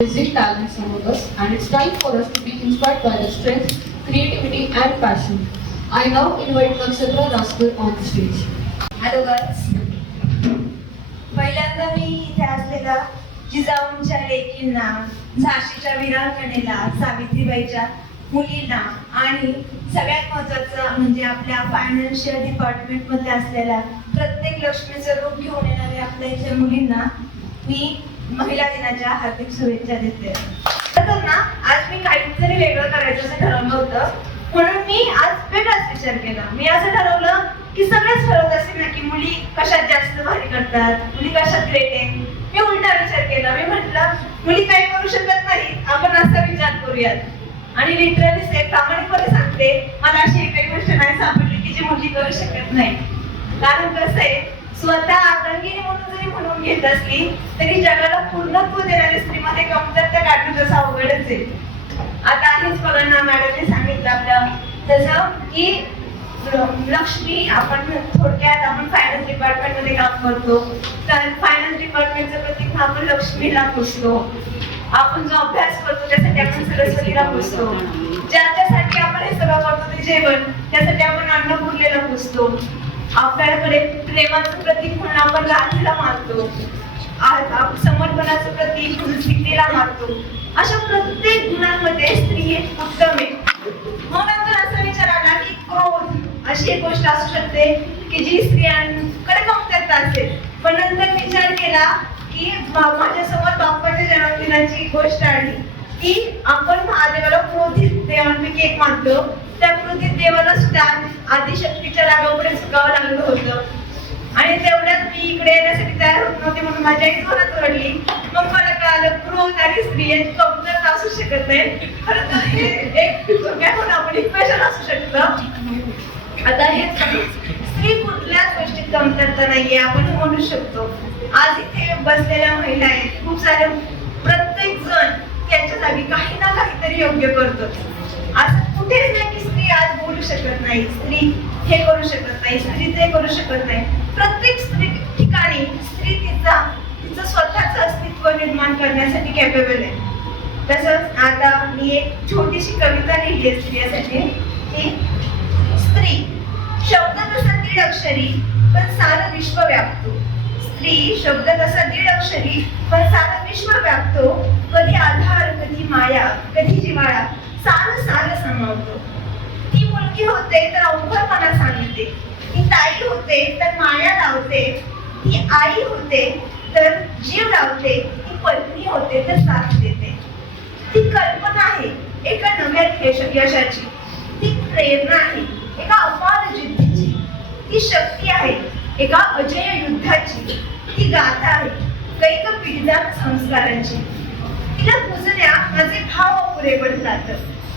amazing talents among us, and it's time for us to be inspired by their strength, creativity, and passion. I now invite Nakshatra Raskar on the stage. Hello girls पहिल्यांदा मी इथे असलेल्या जिजाऊंच्या लेकींना झाशीच्या वीरांगणेला सावित्रीबाईच्या मुलींना आणि सगळ्यात महत्वाचं म्हणजे आपल्या फायनान्शियल डिपार्टमेंटमध्ये असलेल्या प्रत्येक लक्ष्मीचं रूप घेऊन येणाऱ्या आपल्या इथे मुलींना मी महिला दिनाच्या हार्दिक शुभेच्छा देते. तर ना आज मी काहीतरी वेगळं करायचं असं ठरवलं होतं. म्हणून मी आज वेगळाच विचार केला. मी असं ठरवलं की सगळंच ठरवत असेल ना की मुली कशात जास्त भारी करतात मुली कशात ग्रेट आहे मी उलटा विचार केला. मी म्हटलं मुली काही करू शकत नाही आपण असा विचार करूयात. आणि लिटरली से प्रामाणिकपणे सांगते मला अशी एकही गोष्ट नाही सापडली की जी मुली करू शकत नाही कारण कसं आहे स्वतः आतंकिनी म्हणून जरी म्हणून घेत असली तरी जगाला पूर्णत्व देणारी स्त्रीमध्ये कमतरता काढणं जसं अवघडच आहे. आता आहेच बघा मॅडमने सांगितलं आपल्या जसं की लक्ष्मी आपण थोडक्यात आपण फायनान्स डिपार्टमेंटमध्ये काम करतो तर फायनान्स डिपार्टमेंटचं प्रतीक आपण लक्ष्मीला पुसतो आपण जो अभ्यास करतो त्यासाठी आपण सरस्वतीला पुसतो ज्याच्यासाठी आपण हे सगळं करतो ते जेवण त्यासाठी आपण अन्नपूर्णेला पुसतो आपल्याकडे प्रेमाचं प्रतीक म्हणून आपण राधेला मानतो. समर्पणाचं प्रतीक म्हणून सीतेला मानतो. अशा प्रत्येक गुणांमध्ये स्त्री एक उत्तम आहे. मग तर असा विचार आला की क्रोध अशी एक गोष्ट असू शकते की जी स्त्रियांकडे कमतरता असेल. पण नंतर विचार केला की माझ्यासमोर बाप्पाच्या जन्मदिनाची गोष्ट आली. की आपण महादेवाला क्रोधित देवांपैकी एक मानतो. त्या क्रोधित देवाला सुद्धा आदिशक्ती रागापुढे सुकावं लागलं होतं. आणि तेवढ्यात मी इकडे येण्यासाठी तयार होत नव्हते म्हणून माझी आई जोरात ओरडली. मग मला कळालं क्रोध आणि स्त्री यांची कमतरता असू शकत नाही. खरं तर हे एक आपण इक्वेशन असू शकतं. आता हेच स्त्री कुठल्याच गोष्टीत कमतरता नाहीये आपण म्हणू शकतो. आज इथे बसलेल्या महिला आहेत. खूप सारे प्रत्येक जण त्याच्या जागी काही ना काहीतरी योग्य करतो. असं कुठेच नाही की स्त्री आज बोलू शकत नाही. स्त्री हे करू शकत नाही स्त्री ते करू शकत नाही. प्रत्येक स्त्री ठिकाणी स्त्री तिचा तिचं स्वतःच अस्तित्व निर्माण करण्यासाठी कॅपेबल आहे. तसंच आता मी एक छोटीशी कविता लिहिली आहे स्त्रियासाठी. की स्त्री शब्द तसा दीड अक्षरी पण सारं विश्व व्यापतो. स्त्री शब्द तसा दीड अक्षरी पण सारं विश्व व्यापतो. कधी आधार कधी माया कधी जिव्हाळा सारं सारं समावतो. होते तर अवघडपणा सांगते. ती ताई होते तर माया लावते. ती आई होते तर जीव लावते. ती पत्नी होते तर साथ देते. ती कल्पना आहे एका नव्या यश- यशाची. ती प्रेरणा आहे एका अपार जिद्दीची. ती शक्ती आहे एका अजय युद्धाची. ती गाथा आहे कैक पिढीदार संस्कारांची. तिला पुजण्या माझे भाव अपुरे पडतात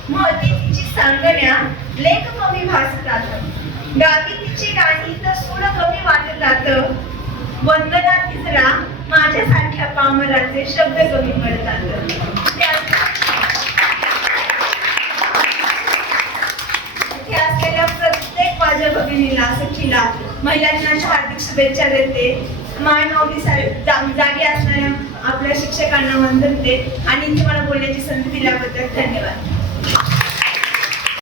मग तिची सांगण्या लेख कमी भासतात. गावी तिची गाणी तर सूर कमी वाटतात वंदना तिसरा माझ्यासारख्या पामराचे शब्द कमी पडतात. त्या- इथे असलेल्या प्रत्येक माझ्या भगिनीला सखीला महिलांना हार्दिक शुभेच्छा देते. माय माऊली जागी असणाऱ्या आपल्या शिक्षकांना वंदन आणि तुम्हाला बोलण्याची संधी दिल्याबद्दल धन्यवाद.